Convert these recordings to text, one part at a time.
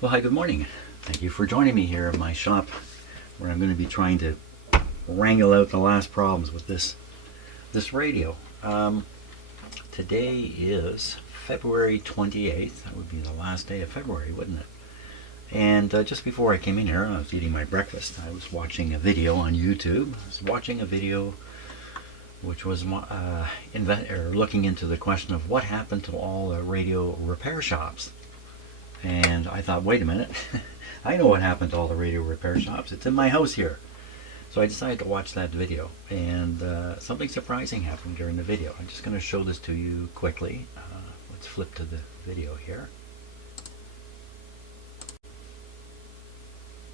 Well, hi, good morning. Thank you for joining me here at my shop where I'm going to be trying to wrangle out the last problems with this radio. Today is February 28th. That would be the last day of February, wouldn't it? And just before I came in here, I was eating my breakfast. I was watching a video on YouTube. I was watching a video which was looking into the question of what happened to all the radio repair shops. And I thought, wait a minute, I know what happened to all the radio repair shops. It's in my house here. So I decided to watch that video, and something surprising happened during the video. I'm just going to show this to you quickly. Let's flip to the video here.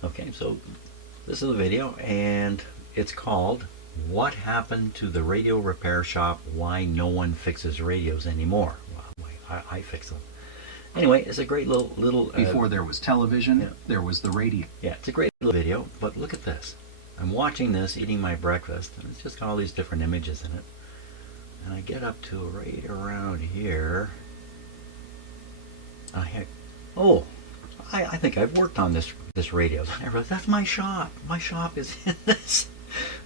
Okay, so this is the video, and it's called "What Happened to the Radio Repair Shop? Why No One Fixes Radios Anymore?" Well, I fix them. Anyway, it's a great little Before there was television, there was the radio. Yeah, it's a great little video, but look at this. I'm watching this, eating my breakfast, and it's just got all these different images in it. And I get up to right around here. I think I've worked on this radio. And I realized that's my shop. My shop is in this.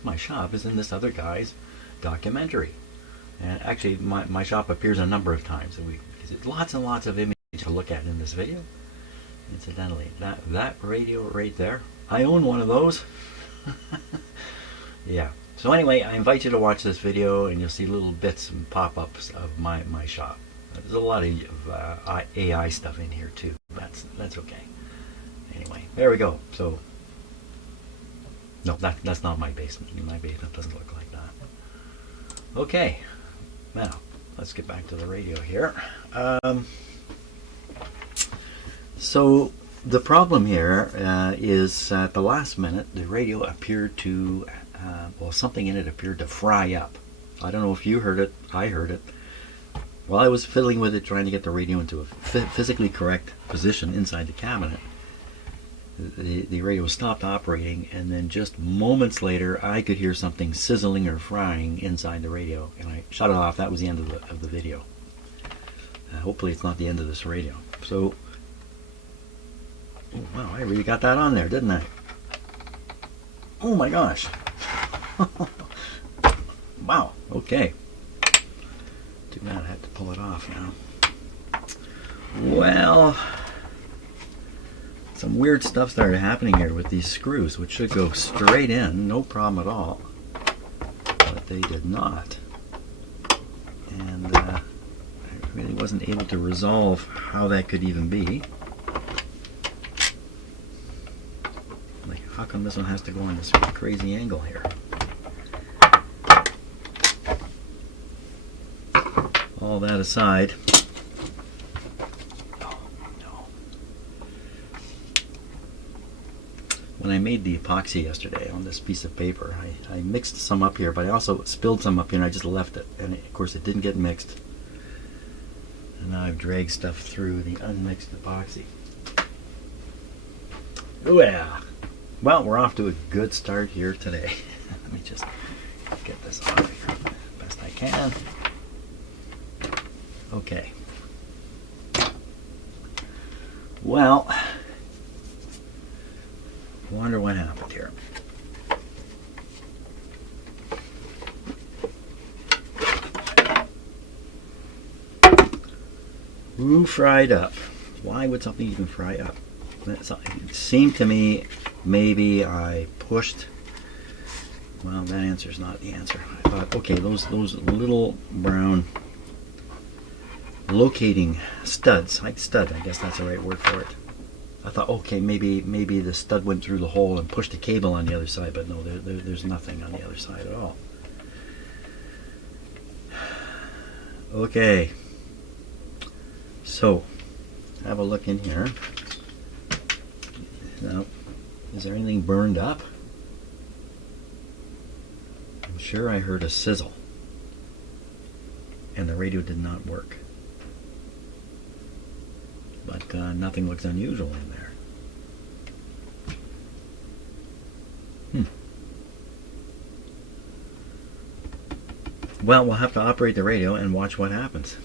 My shop is in this other guy's documentary. And actually, my shop appears a number of times a week. There's lots and lots of images to look at in this video. Incidentally, that radio right there, I own one of those. Yeah. So anyway, I invite you to watch this video, and you'll see little bits and pop-ups of my shop. There's a lot of AI stuff in here too. That's okay. Anyway, there we go. So no, that's not my basement. My basement doesn't look like that. Okay. Now let's get back to the radio here. So the problem here is at the last minute the radio appeared to, something in it appeared to fry up. I don't know if you heard it. I heard it. While I was fiddling with it, trying to get the radio into a physically correct position inside the cabinet, the radio stopped operating, and then just moments later I could hear something sizzling or frying inside the radio, and I shut it off. That was the end of the video. Hopefully it's not the end of this radio. So, oh, wow, I really got that on there, didn't I? Oh my gosh. Wow, okay. Too bad I had to pull it off now. Well, some weird stuff started happening here with these screws, which should go straight in, no problem at all. But they did not. And I really wasn't able to resolve how that could even be. Like, how come this one has to go on this crazy angle here? All that aside, when I made the epoxy yesterday on this piece of paper, I mixed some up here, but I also spilled some up here and I just left it. And of course it didn't get mixed. And now I've dragged stuff through the unmixed epoxy. Oh yeah! Well, we're off to a good start here today. Let me just get this off here best I can. Okay. Well, wonder what happened here. Who fried up? Why would something even fry up? It seemed to me maybe I pushed. Well, that answer's not the answer. I thought, okay, those little brown locating studs, like stud, I guess that's the right word for it. I thought, okay, maybe the stud went through the hole and pushed a cable on the other side, but no, there's nothing on the other side at all. Okay, so have a look in here. Now, is there anything burned up? I'm sure I heard a sizzle, and the radio did not work. But nothing looks unusual in there. Well, we'll have to operate the radio and watch what happens.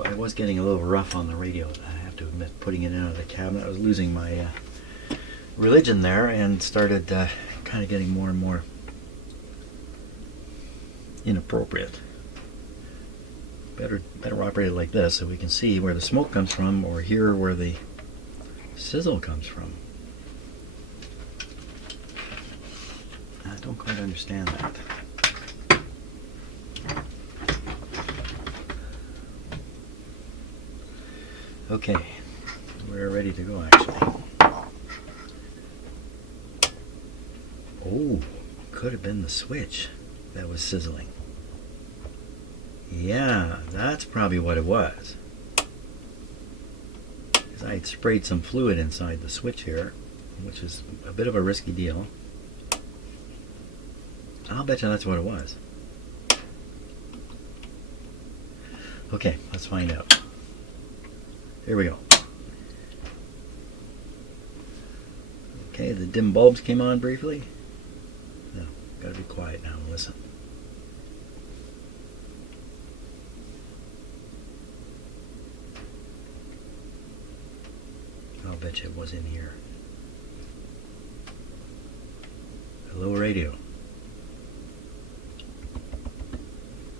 I was getting a little rough on the radio, I have to admit, putting it in out of the cabinet. I was losing my religion there and started kind of getting more and more inappropriate. Better operate it like this so we can see where the smoke comes from or hear where the sizzle comes from. I don't quite understand that. Okay, we're ready to go actually. Oh, could have been the switch that was sizzling. Yeah, that's probably what it was. Because I had sprayed some fluid inside the switch here, which is a bit of a risky deal. I'll bet you that's what it was. Okay, let's find out. Here we go. Okay, the dim bulbs came on briefly. No, gotta be quiet now and listen. I'll bet you it was in here. Hello, radio.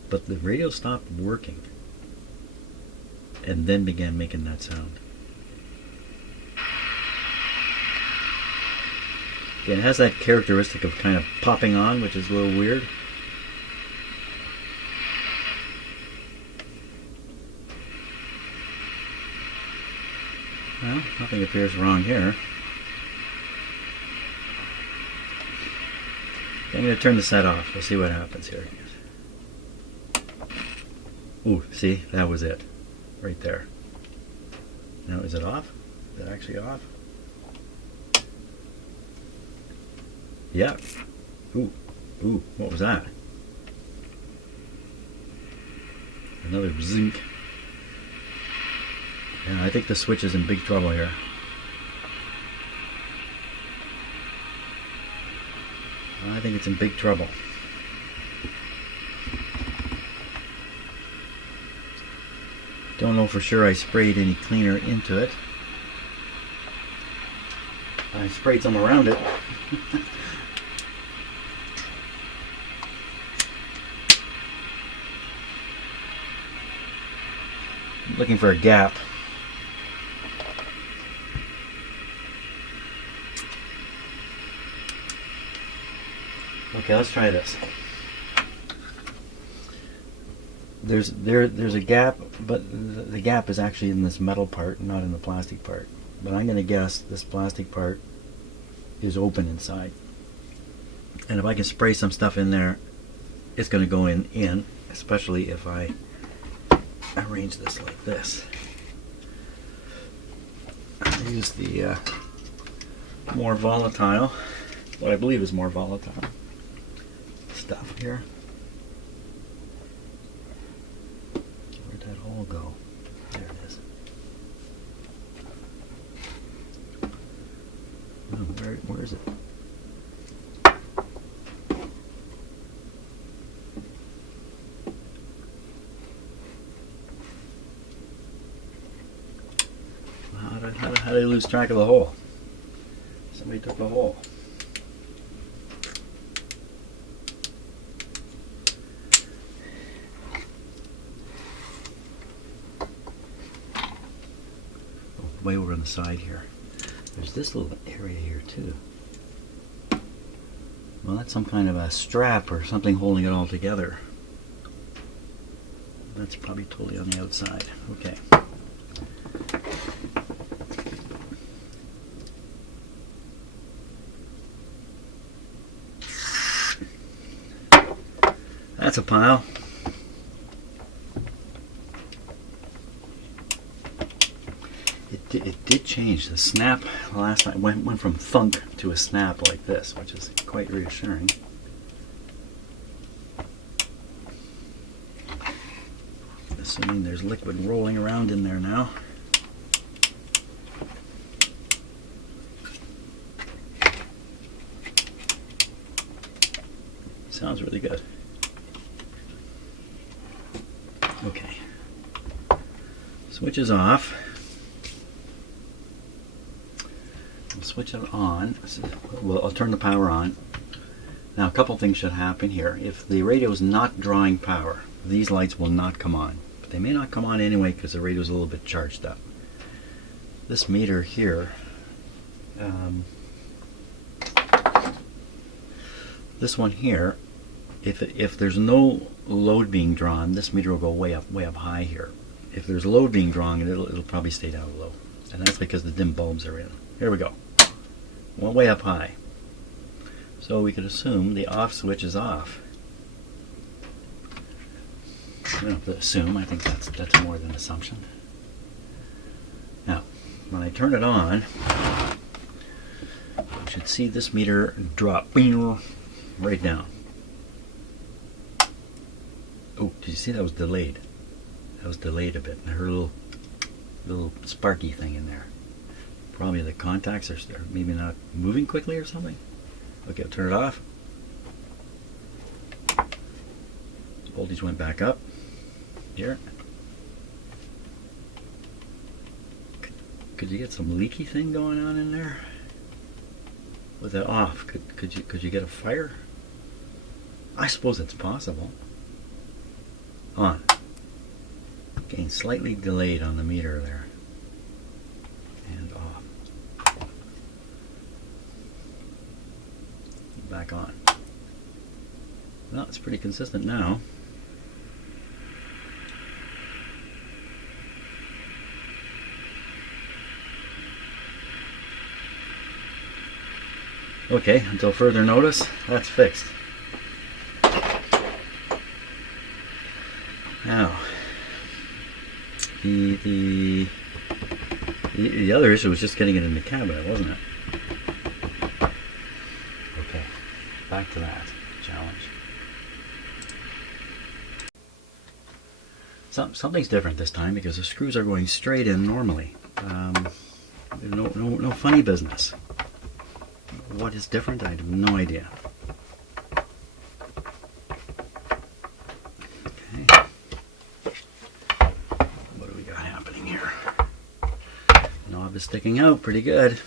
But the radio stopped working and then began making that sound. Again, it has that characteristic of kind of popping on, which is a little weird. Well, nothing appears wrong here. I'm going to turn the set off. We'll see what happens here. Ooh, see? That was it. Right there. Now, is it off? Is it actually off? Yeah. Ooh. Ooh, what was that? Another zinc. Yeah, I think the switch is in big trouble here. I think it's in big trouble. Don't know for sure I sprayed any cleaner into it. I sprayed some around it. I'm looking for a gap. Okay, let's try this. There's a gap, but the gap is actually in this metal part, not in the plastic part. But I'm going to guess this plastic part is open inside. And if I can spray some stuff in there, it's going to go in, especially if I arrange this like this. I use the more volatile, what I believe is more volatile stuff here. Where'd that hole go? There it is. Oh, where is it? How did I lose track of the hole? Somebody took the hole. Way over on the side here. There's this little area here too. Well, that's some kind of a strap or something holding it all together. That's probably totally on the outside. Okay. That's a pile. It did change. The snap last night went from thunk to a snap like this, which is quite reassuring. Assuming there's liquid rolling around in there now. Sounds really good. Okay. Switch is off. I'll switch it on. Well, I'll turn the power on. Now, a couple things should happen here. If the radio is not drawing power, these lights will not come on. But they may not come on anyway because the radio is a little bit charged up. This meter here, this one here, if there's no load being drawn, this meter will go way up high here. If there's load being drawn, it'll probably stay down low. And that's because the dim bulbs are in. Here we go. One way up high. So we could assume the off switch is off. We don't have to assume. I think that's more than assumption. Now, when I turn it on, you should see this meter drop right down. Oh, did you see that was delayed? That was delayed a bit. I heard a little sparky thing in there. Probably the contacts are maybe not moving quickly or something. Okay, I'll turn it off. Voltage went back up. Here. Could you get some leaky thing going on in there? With it off, could you get a fire? I suppose it's possible. On. Getting slightly delayed on the meter there. And off. Back on. Well, it's pretty consistent now. Okay, until further notice, that's fixed. Now, the other issue was just getting it in the cabinet, wasn't it? Okay, back to that challenge. Something's different this time because the screws are going straight in normally. No funny business. What is different? I have no idea. Okay. What do we got happening here? Knob is sticking out pretty good.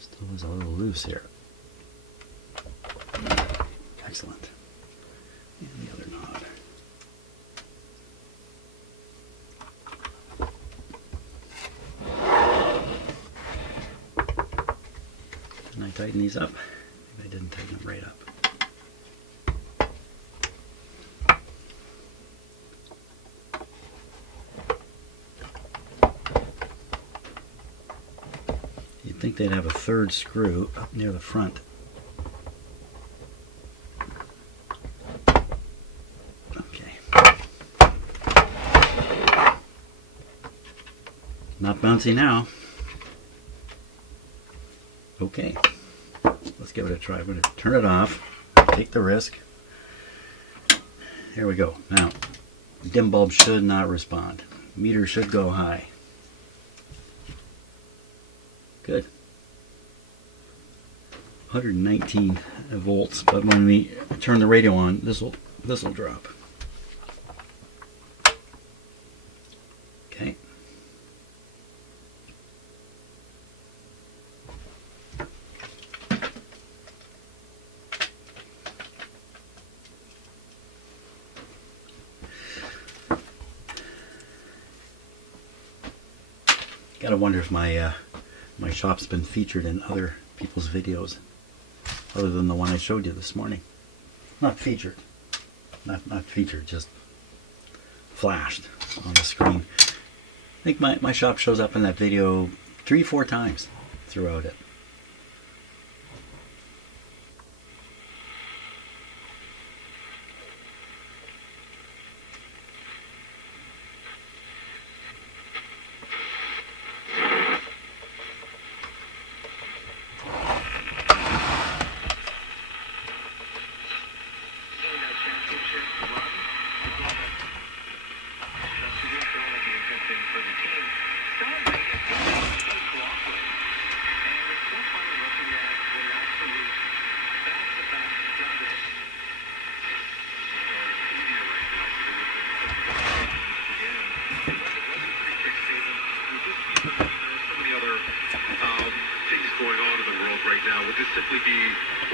Still is a little loose here. Excellent. And the other knob. Can I tighten these up? Maybe I didn't tighten them right up. You'd think they'd have a third screw up near the front. Okay. Not bouncy now. Okay, let's give it a try. I'm going to turn it off, take the risk. Here we go. Now, dim bulb should not respond. Meter should go high. Good. 119 volts, but when we turn the radio on, this will drop. Okay. Gotta wonder if my shop's been featured in other people's videos, other than the one I showed you this morning. Not featured, not featured, just flashed on the screen. I think my shop shows up in that video 3-4 times throughout it.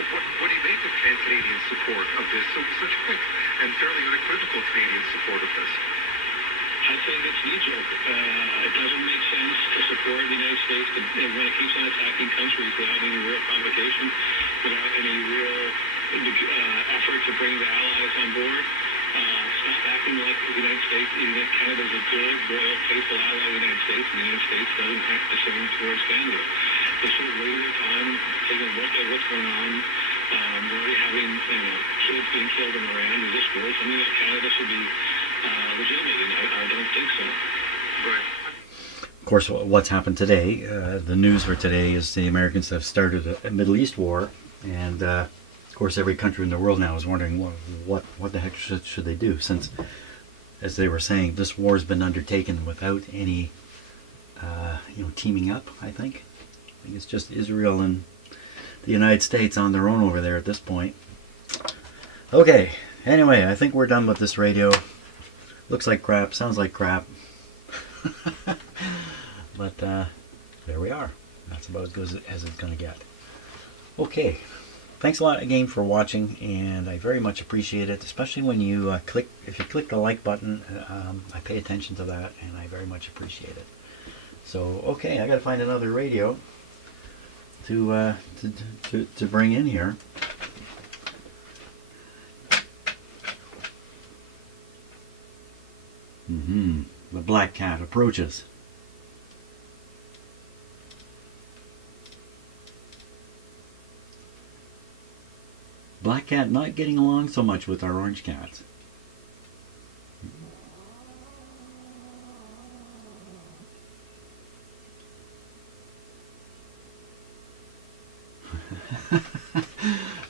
What do you make of Canadian support of this, such quick and fairly unequivocal Canadian support of this? I think it's knee-jerk. It doesn't make sense to support the United States when it keeps on attacking countries without any real provocation, without any real effort to bring the allies on board. Stop acting like the United States. Canada's a good, loyal, faithful ally of the United States, and the United States doesn't act the same towards Canada. They should have waited their time, taken a look at what's going on. We're already having kids being killed in Iran. Is this really something that Canada should be legitimating? I don't think so. Right. Of course, what's happened today, the news for today is the Americans have started a Middle East war, and of course every country in the world now is wondering what the heck should they do, since, as they were saying, this war has been undertaken without any teaming up. I think it's just Israel and the United States on their own over there at this point. Okay, anyway, I think we're done with this radio. Looks like crap, sounds like crap. But there we are. That's about as good as it's going to get. Okay, thanks a lot again for watching, and I very much appreciate it, especially when you if you click the like button. I pay attention to that, and I very much appreciate it. So, okay, I got to find another radio to bring in here. The black cat approaches. Black cat not getting along so much with our orange cats.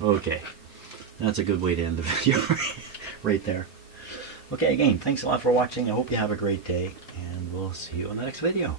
Okay, that's a good way to end the video right there. Okay, again, thanks a lot for watching. I hope you have a great day, and we'll see you in the next video.